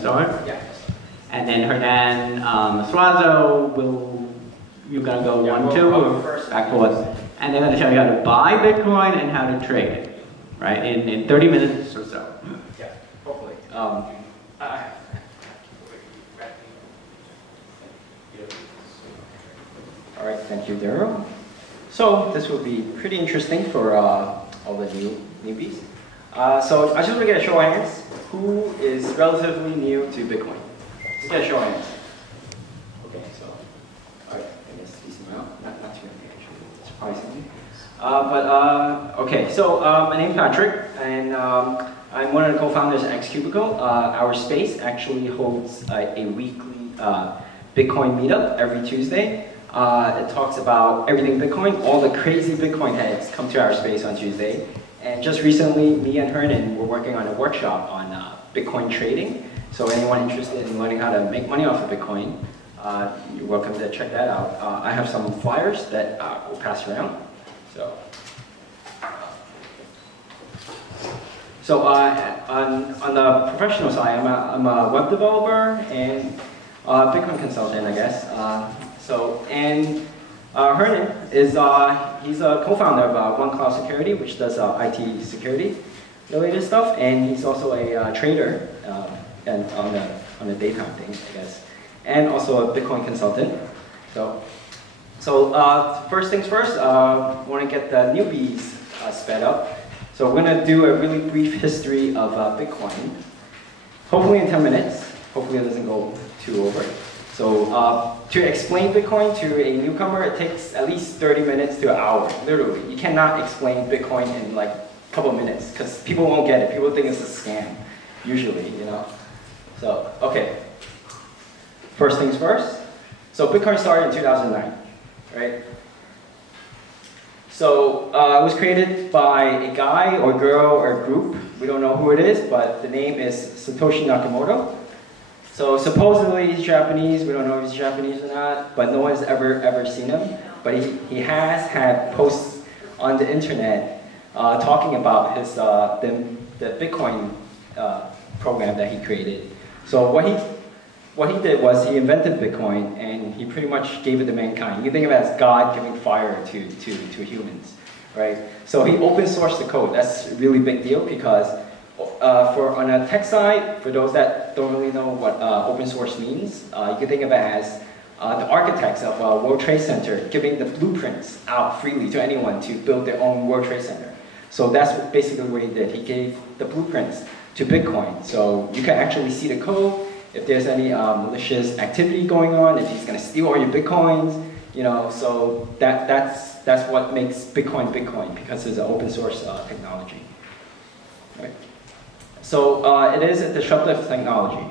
start? Yeah. And then Hernan, Suazo you're gonna go Yeah, 1, 2, we'll first. backwards. And they're gonna show you how to buy Bitcoin and how to trade it, right? In 30 minutes or so. Yeah, hopefully. All right, thank you, Daryl. So this will be pretty interesting for all the newbies. So I just want to get a show of hands. Who is relatively new to Bitcoin? Just get a show of hands. Okay, so all right, I guess decent amount. Not too many actually, surprisingly. Okay, so my name's Patrick, and I'm one of the co-founders of xCubicle. Our space actually holds a weekly Bitcoin meetup every Tuesday. It talks about everything Bitcoin. All the crazy Bitcoin heads come to our space on Tuesday. And just recently, me and Hernan were working on a workshop on Bitcoin trading. So anyone interested in learning how to make money off of Bitcoin, you're welcome to check that out. I have some flyers that we'll pass around. So on the professional side, I'm a web developer and Bitcoin consultant, I guess. Hernan is he's a co-founder of OneCloud Security, which does IT security related stuff, and he's also a trader and on the daytime thing, I guess, and also a Bitcoin consultant. So first things first, want to get the newbies sped up. So we're going to do a really brief history of Bitcoin, hopefully in 10 minutes. Hopefully it doesn't go too over. So to explain Bitcoin to a newcomer, it takes at least 30 minutes to an hour, literally. You cannot explain Bitcoin in like a couple minutes because people won't get it. People think it's a scam, usually, you know. So, okay. First things first. So Bitcoin started in 2009, right? So it was created by a guy or girl or group. We don't know who it is, but the name is Satoshi Nakamoto. So supposedly he's Japanese. We don't know if he's Japanese or not, but no one's ever seen him. But he has had posts on the internet talking about his the Bitcoin program that he created. So what he did was he invented Bitcoin and he pretty much gave it to mankind. You can think of it as God giving fire to humans, right? So he open sourced the code. That's a really big deal because on a tech side, for those that don't really know what open source means, you can think of it as the architects of World Trade Center giving the blueprints out freely to anyone to build their own World Trade Center. So that's basically what he did. He gave the blueprints to Bitcoin. So you can actually see the code, if there's any malicious activity going on, if he's going to steal all your Bitcoins, you know, so that's what makes Bitcoin Bitcoin, because it's an open source technology. Right? So it is a disruptive technology.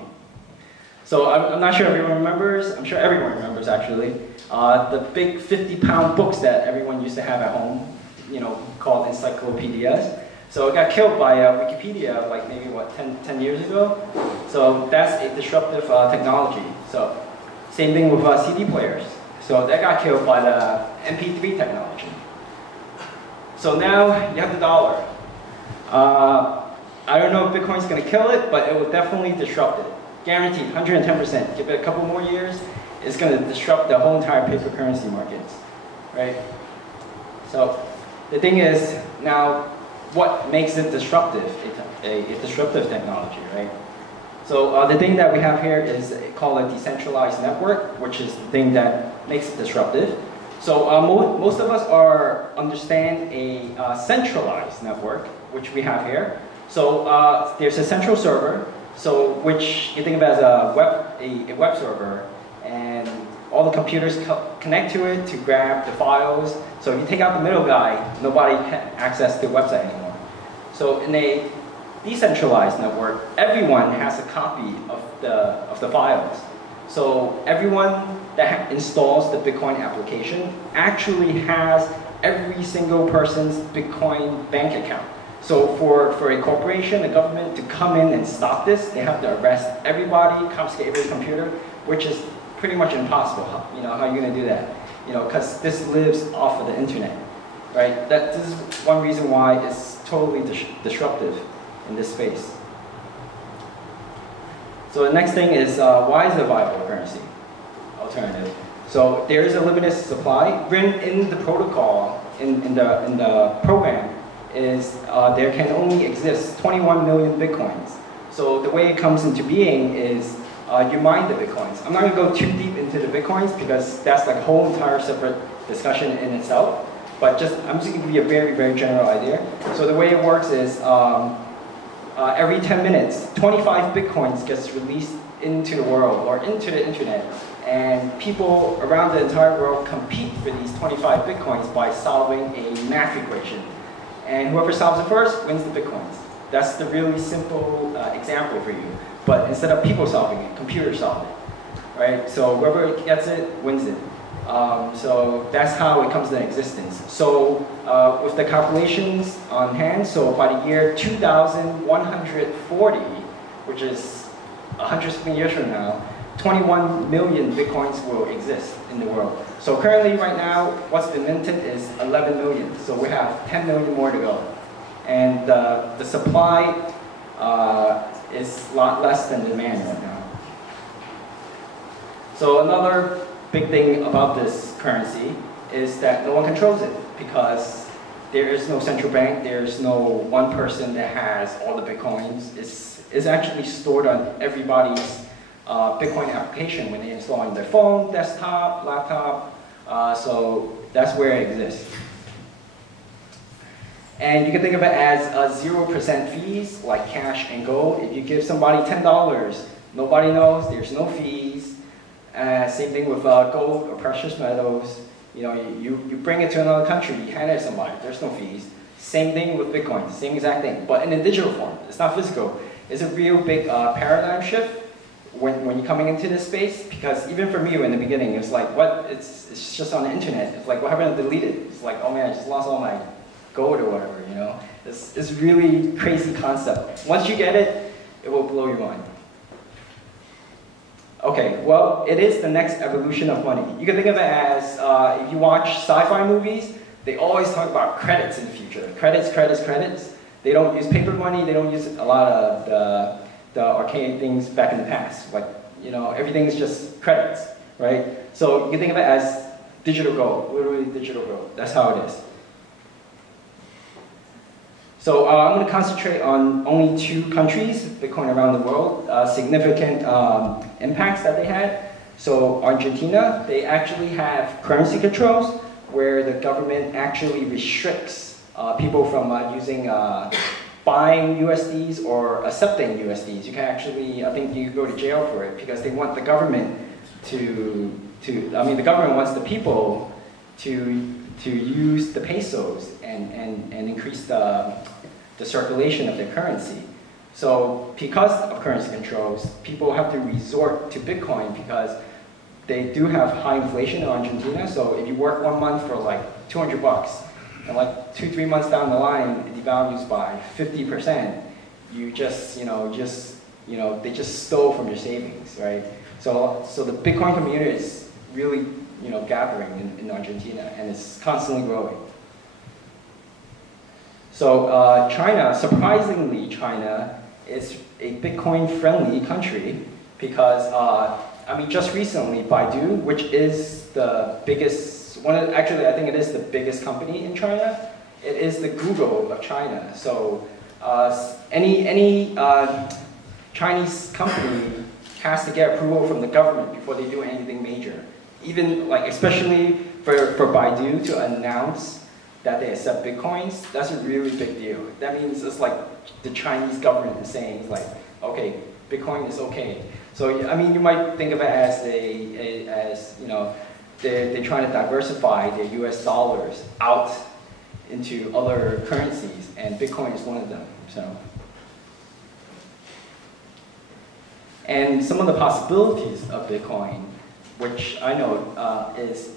So I'm not sure everyone remembers, I'm sure everyone remembers actually, the big 50-pound books that everyone used to have at home, you know, called encyclopedias. So it got killed by Wikipedia like maybe, what, 10 years ago? So that's a disruptive technology. So same thing with CD players. So that got killed by the MP3 technology. So now you have the dollar. I don't know if Bitcoin's going to kill it, but it will definitely disrupt it. Guaranteed, 110%. Give it a couple more years, it's going to disrupt the whole entire paper currency markets, right? So the thing is, now, what makes it disruptive? A disruptive technology, right? So the thing that we have here is called a decentralized network, which is the thing that makes it disruptive. So most of us understand a centralized network, which we have here. So there's a central server, so which you think of as a web server, and all the computers connect to it to grab the files. So if you take out the middle guy, nobody can access the website anymore. So in a decentralized network, everyone has a copy of the files. So everyone that installs the Bitcoin application actually has every single person's Bitcoin bank account. So for a corporation, a government to come in and stop this, they have to arrest everybody, confiscate every computer, which is pretty much impossible. You know, how are you going to do that? You know, because this lives off of the internet, right? This is one reason why it's totally disruptive in this space. So the next thing is, why is it a viable currency alternative? So there is a limited supply. Written in the protocol, in the program, is there can only exist 21 million Bitcoins. So the way it comes into being is you mine the Bitcoins. I'm not going to go too deep into the Bitcoins because that's like a whole entire separate discussion in itself. But I'm just going to give you a very, very general idea. So the way it works is every 10 minutes, 25 Bitcoins gets released into the world or into the internet. And people around the entire world compete for these 25 Bitcoins by solving a math equation. And whoever solves it first wins the Bitcoins. That's the really simple example for you. But instead of people solving it, computers solve it, right? So whoever gets it wins it. So that's how it comes into existence. So with the calculations on hand, so by the year 2140, which is 100 something years from now, 21 million Bitcoins will exist in the world. So currently, right now, what's been minted is 11 million. So we have 10 million more to go. And the supply is a lot less than demand right now. So another big thing about this currency is that no one controls it because there is no central bank, there's no one person that has all the Bitcoins. It's actually stored on everybody's Bitcoin application when they install on their phone, desktop, laptop, so that's where it exists. And you can think of it as 0% fees, like cash and gold. If you give somebody $10, nobody knows, there's no fees. Same thing with gold or precious metals. You know, you bring it to another country, you hand it to somebody, there's no fees. Same thing with Bitcoin, same exact thing, but in a digital form. It's not physical. It's a real big paradigm shift when you're coming into this space, because even for me in the beginning, it's like, what? It's just on the internet. It's like, what happened to delete it? It's like, oh man, I just lost all my gold or whatever, you know? It's really crazy concept. Once you get it, it will blow your mind. Okay, well, it is the next evolution of money. You can think of it as, if you watch sci-fi movies, they always talk about credits in the future. Credits, credits, credits. They don't use paper money, they don't use a lot of the arcane things back in the past. Like, you know, everything's just credits, right? So you can think of it as digital gold, literally digital gold. That's how it is. So I'm going to concentrate on only 2 countries, Bitcoin around the world, significant impacts that they had. So Argentina, they actually have currency controls where the government actually restricts people from using, buying USDs or accepting USDs. You can actually, I think you could go to jail for it because they want the government the government wants the people to use the pesos and increase the circulation of their currency. So because of currency controls, people have to resort to Bitcoin because they do have high inflation in Argentina. So if you work 1 month for like 200 bucks, and like 2-3 months down the line, it devalues by 50%, they just stole from your savings, right? So the Bitcoin community is really, gathering in Argentina, and it's constantly growing. So China, surprisingly, China is a Bitcoin-friendly country because, just recently, Baidu, which is the biggest, actually, I think it is the biggest company in China. It is the Google of China. So any Chinese company has to get approval from the government before they do anything major. Even especially for Baidu to announce that they accept Bitcoins, that's a really big deal. That means it's like the Chinese government is saying, okay, Bitcoin is okay. So you might think of it as they're trying to diversify their US dollars out into other currencies, and Bitcoin is one of them. So, and some of the possibilities of Bitcoin, which I know is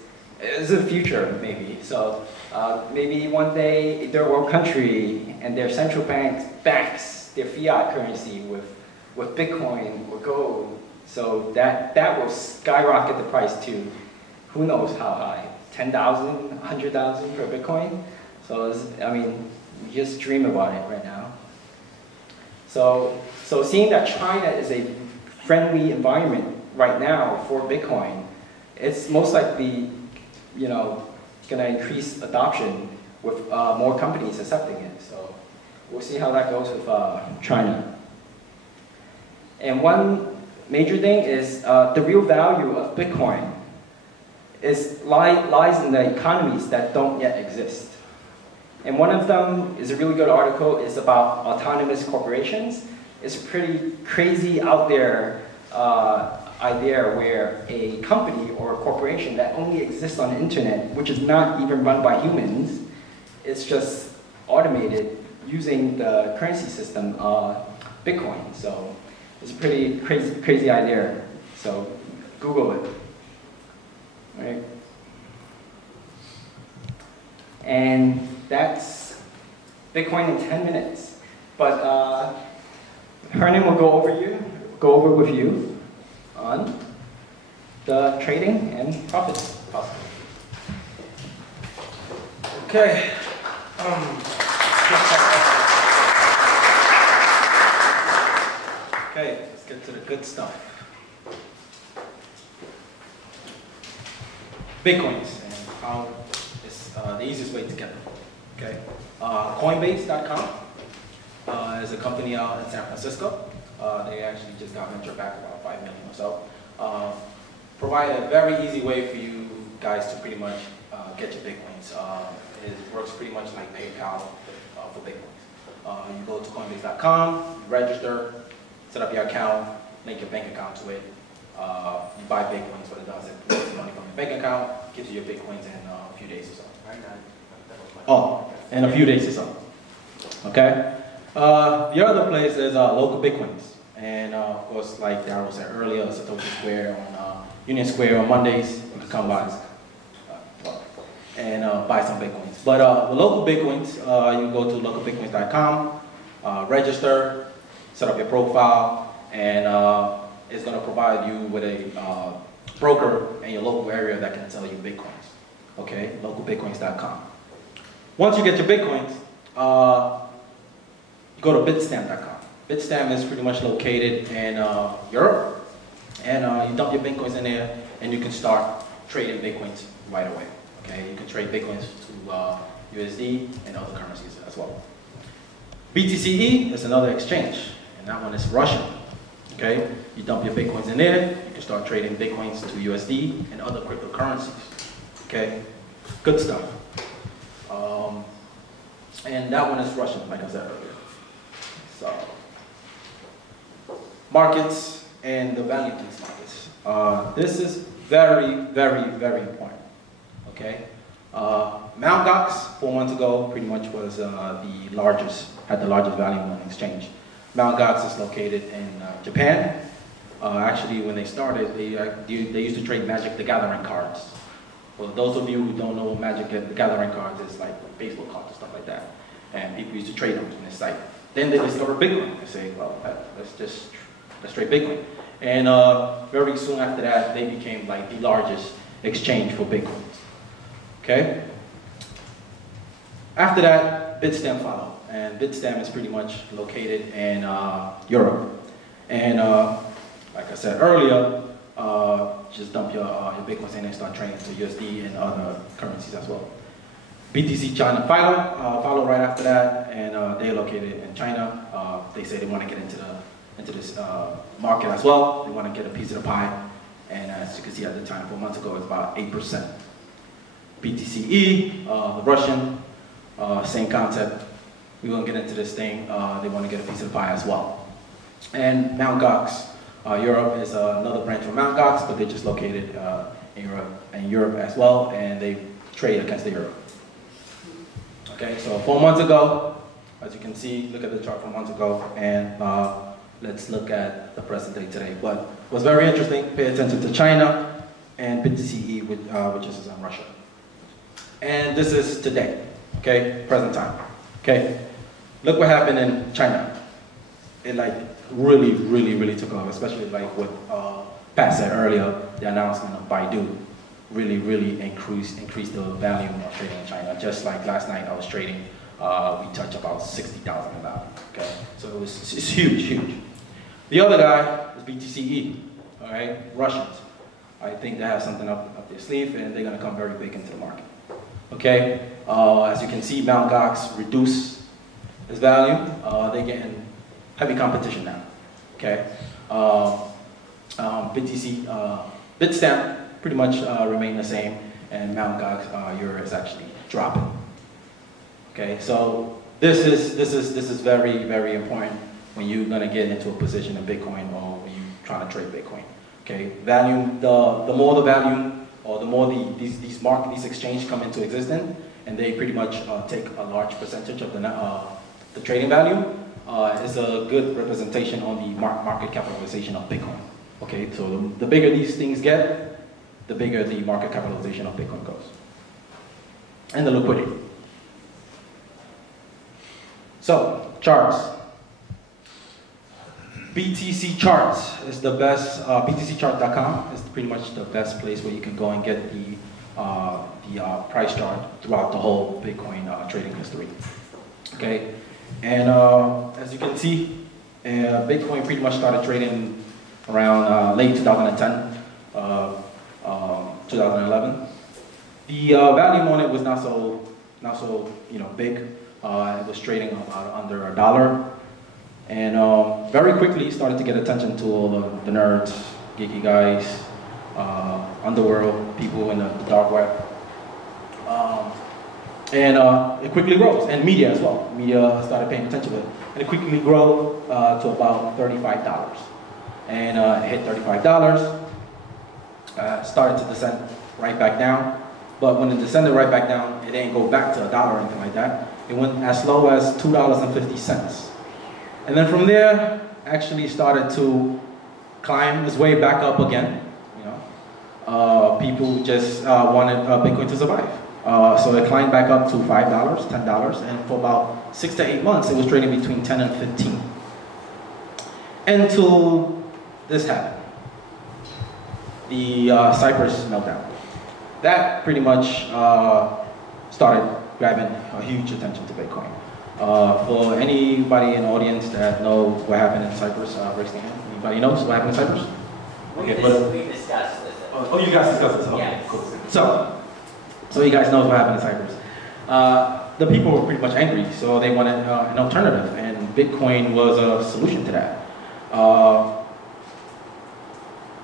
the future, maybe. So maybe one day their world country and their central bank backs their fiat currency with Bitcoin or gold. So that will skyrocket the price to who knows how high, 10,000, 100,000 per Bitcoin. So you just dream about it right now. So seeing that China is a friendly environment right now for Bitcoin, it's most likely, you know, going to increase adoption with more companies accepting it. So we'll see how that goes with China. And one major thing is the real value of Bitcoin lies in the economies that don't yet exist. And one of them is a really good article. It's about autonomous corporations. It's a pretty crazy out there idea where a company or a corporation that only exists on the internet, which is not even run by humans, it's just automated using the currency system, Bitcoin. So it's a pretty crazy idea. So Google it. Right? And that's Bitcoin in 10 minutes. But Hernan will go over with you on the trading and profits. Okay. Okay, let's get to the good stuff. Bitcoins and how it's the easiest way to get them. Okay, Coinbase.com is a company out in San Francisco. They actually just got venture back about $5 million or so. Provide a very easy way for you guys to pretty much get your Bitcoins. It works pretty much like PayPal for Bitcoins. You go to Coinbase.com, you register, set up your account, link your bank account to it. You buy Bitcoins. What it does, it takes the money from your bank account, gives you your Bitcoins in a few days or so. Oh, in a few days or so. Okay. The other place is local Bitcoins, and of course, like Darryl said earlier, Satoshi Square on Union Square on Mondays. You can come by and buy some Bitcoins. But the local Bitcoins, you go to localbitcoins.com, register, set up your profile, and it's going to provide you with a broker in your local area that can sell you Bitcoins. Okay, localbitcoins.com. Once you get your Bitcoins, you go to bitstamp.com. Bitstamp is pretty much located in Europe, and you dump your Bitcoins in there, and you can start trading Bitcoins right away. Okay, you can trade Bitcoins to USD and other currencies as well. BTCE is another exchange, and that one is Russian. Okay, you dump your Bitcoins in there, you can start trading Bitcoins to USD and other cryptocurrencies. Okay, good stuff. And that one is Russian, like I said earlier. So, markets and the value of these markets. This is very, very, very important. Okay, Mt. Gox 4 months ago pretty much was had the largest value on the exchange. Mt. Gox is located in Japan. Actually, when they started, they used to trade Magic the Gathering cards. For those of you who don't know, Magic the Gathering cards is like baseball cards and stuff like that. And people used to trade them on this site. Then they discovered Bitcoin. They say, well, let's trade Bitcoin. And very soon after that, they became like the largest exchange for Bitcoins. Okay? After that, Bitstamp followed. And Bitstamp is pretty much located in Europe. And like I said earlier, just dump your Bitcoins in and start trading to USD and other currencies as well. BTC China follow right after that, and they're located in China. They say they want to get into this market as well. They want to get a piece of the pie, and as you can see at the time, 4 months ago, it's about 8%. BTCE, the Russian, same concept. We're going to get into this thing. They want to get a piece of the pie as well. And Mt. Gox, Europe is another branch from Mt. Gox, but they're just located in Europe as well, and they trade against the euro. Okay, so 4 months ago, as you can see, look at the chart 4 months ago, and let's look at the present day today. But what's very interesting, pay attention to China and BTCE, which is in Russia. And this is today, okay, present time. Okay, look what happened in China. It like really took off, especially like what Pat said earlier, the announcement of Baidu really increased the value of trading in China. Just like last night I was trading, we touched about $60,000 an hour. Okay, so it's huge. The other guy is is BTCE, all right, Russians. I think they have something up their sleeve, and they're gonna come very big into the market. Okay, as you can see, Mt. Gox reduced its value. They're getting heavy competition now. Okay, BTC, Bitstamp pretty much remain the same, and Mt. Gox Euro is actually dropping. Okay, so this is very, very important when you're gonna get into a position in Bitcoin or when you're trying to trade Bitcoin. Okay, value, the more the value or the more these exchanges come into existence, and they pretty much take a large percentage of the trading value, is a good representation on the market capitalization of Bitcoin. Okay, so the bigger these things get, the bigger the market capitalization of Bitcoin goes, and the liquidity. So, charts. BTC charts is the best, btcchart.com is pretty much the best place where you can go and get the price chart throughout the whole Bitcoin trading history. Okay, and as you can see, Bitcoin pretty much started trading around late 2010, 2011. The value on it was not so big. It was trading about under $1, and very quickly started to get attention to all the nerds, geeky guys, underworld people in the dark web, and it quickly grows, and media as well. Media started paying attention to it, and it quickly grew to about $35, and it hit $35. Started to descend right back down, but when it descended right back down, it didn't go back to $1 or anything like that. It went as low as $2.50. And then from there, actually started to climb its way back up again. You know, people just wanted Bitcoin to survive. So it climbed back up to $5, $10, and for about 6 to 8 months, it was trading between 10 and 15. Until this happened. The Cyprus meltdown. That pretty much started grabbing a huge attention to Bitcoin. For anybody in the audience that knows what happened in Cyprus, raise their hand. Anybody knows what happened in Cyprus? We discussed this. Oh, you guys discussed this? Okay, yes. Cool. So you guys know what happened in Cyprus. The people were pretty much angry, so they wanted an alternative, and Bitcoin was a solution to that.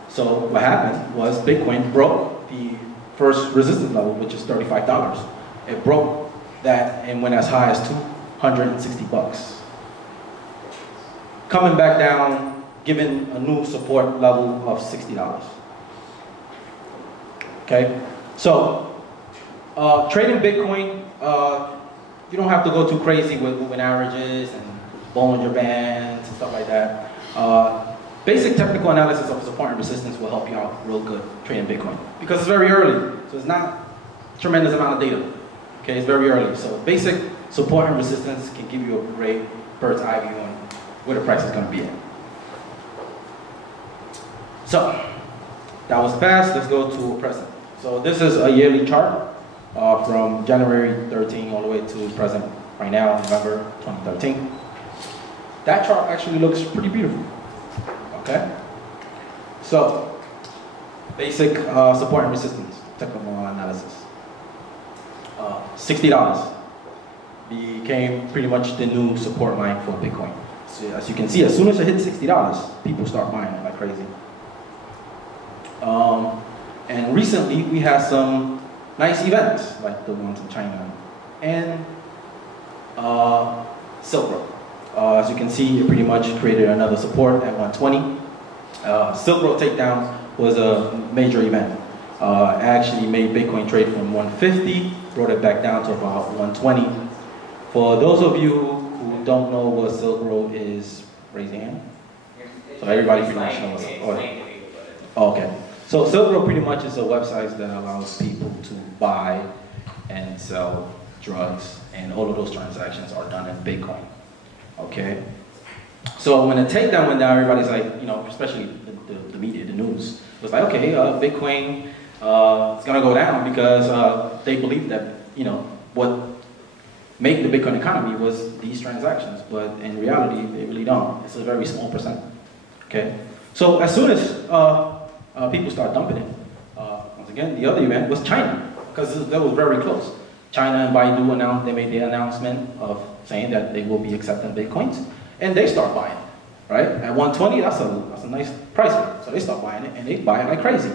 So what happened was Bitcoin broke the first resistance level, which is $35. It broke that and went as high as $260. Coming back down, giving a new support level of $60. Okay, so trading Bitcoin, you don't have to go too crazy with moving averages and Bollinger Bands and stuff like that. Basic technical analysis of support and resistance will help you out real good trading Bitcoin, because it's very early, so it's not a tremendous amount of data. Okay, it's very early, so basic support and resistance can give you a great bird's eye view on where the price is going to be at. So that was past. Let's go to present. So this is a yearly chart from January 13 all the way to present right now, November 2013. That chart actually looks pretty beautiful. Okay, so basic support and resistance, technical analysis. $60 became pretty much the new support line for Bitcoin. So as you can see, as soon as it hit $60, people start buying it like crazy. And recently we had some nice events, like the ones in China, and Silk Road. As you can see, it pretty much created another support at 120. Silk Road takedown was a major event. It actually made Bitcoin trade from 150, brought it back down to about 120. For those of you who don't know what Silk Road is, raise your hand. So everybody pretty much knows. Oh, okay. So Silk Road pretty much is a website that allows people to buy and sell drugs, and all of those transactions are done in Bitcoin. Okay? So when the takedown went down, everybody's like, you know, especially the media, the news, was like, okay, Bitcoin is gonna go down because they believe that, you know, what made the Bitcoin economy was these transactions, but in reality, they really don't. It's a very small percent, okay? So as soon as people start dumping it, once again, the other event was China, because that was very close. China and Baidu announced, they made the announcement of saying that they will be accepting Bitcoins, and they start buying it, right? At 120, that's a nice price for them. So they start buying it, and they buy it like crazy,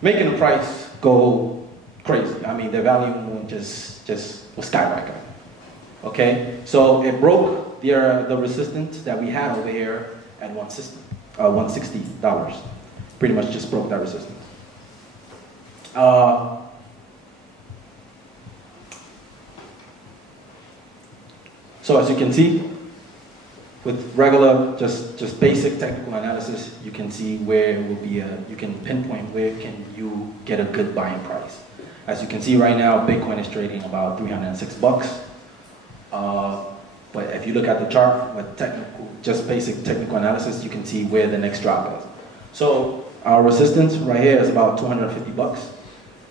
making the price go crazy. I mean, the value just was skyrocketing. Okay, so it broke the resistance that we had over here at $160. Pretty much just broke that resistance. So as you can see, with regular, just basic technical analysis, you can see where it will be you can pinpoint where can you get a good buying price. As you can see right now, Bitcoin is trading about 306 bucks. But if you look at the chart with just basic technical analysis, you can see where the next drop is. So our resistance right here is about 250 bucks.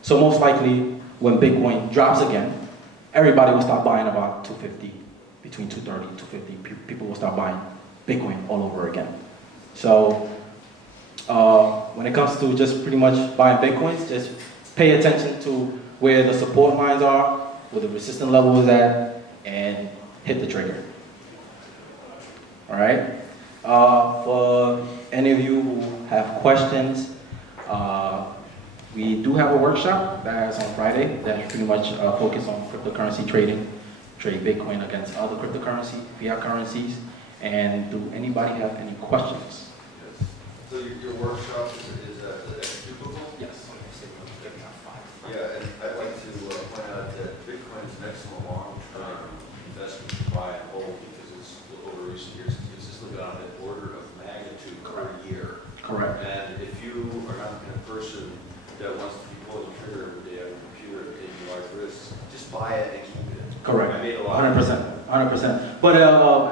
So most likely, when Bitcoin drops again, everybody will start buying about 250, between 230 and 250. People will start buying Bitcoin all over again. So when it comes to just pretty much buying Bitcoins, just pay attention to where the support lines are, where the resistance level is at, and hit the trigger. All right. For any of you who have questions, we do have a workshop that is on Friday that pretty much focus on cryptocurrency trading, trade Bitcoin against other cryptocurrency, fiat currencies. And do anybody have any questions? Yes. So your workshop is at the xCubicle? Yes. Yeah, and I'd like to point out that Bitcoin is an excellent long-term investment to buy and hold because it's over recent years, it's just looking on an order of magnitude per year. Correct. And if you are not the kind of person that wants to be pulling the trigger every day on your computer and taking large risks, just buy it and keep it. Correct. I made a lot. 100%. 100%. But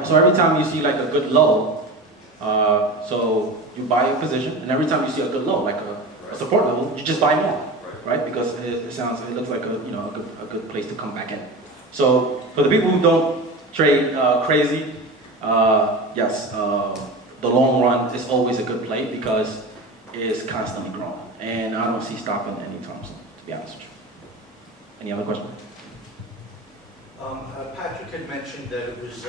so every time you see like a good low, so you buy a position, and every time you see a good low, like a support level, you just buy more. Right? Because it looks like a good place to come back in. So for the people who don't trade crazy, yes, the long run is always a good play because it's constantly growing, and I don't see stopping anytime soon. To be honest with you. Any other questions? Patrick had mentioned that it was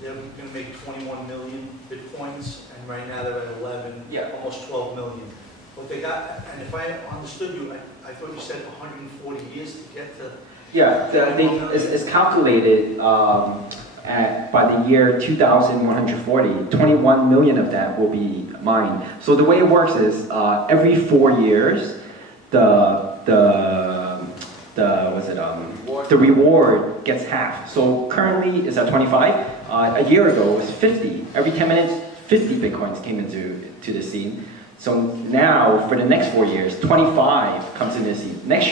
they're going to make 21 million bitcoins, and right now they're at 11, almost 12 million. What they got, and if I understood you, I thought you said 140 years to get to. Yeah, it's calculated by the year 2140. 21 million of that will be mined. So the way it works is every 4 years, the reward gets half. So currently it's at 25. A year ago it was 50. Every 10 minutes, 50 bitcoins came into the scene. So now, for the next 4 years, 25 comes into the scene. Next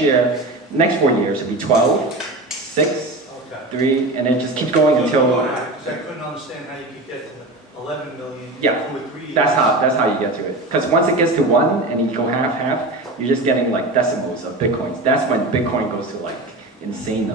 4 years, it'll be 12, 6, 3, and it just keeps going until... Because I couldn't understand how you could get to 11 million with 3 years. That's how you get to it. Because once it gets to 1 and you go half-half, you're just getting like decimals of bitcoins. That's when Bitcoin goes to like insane numbers.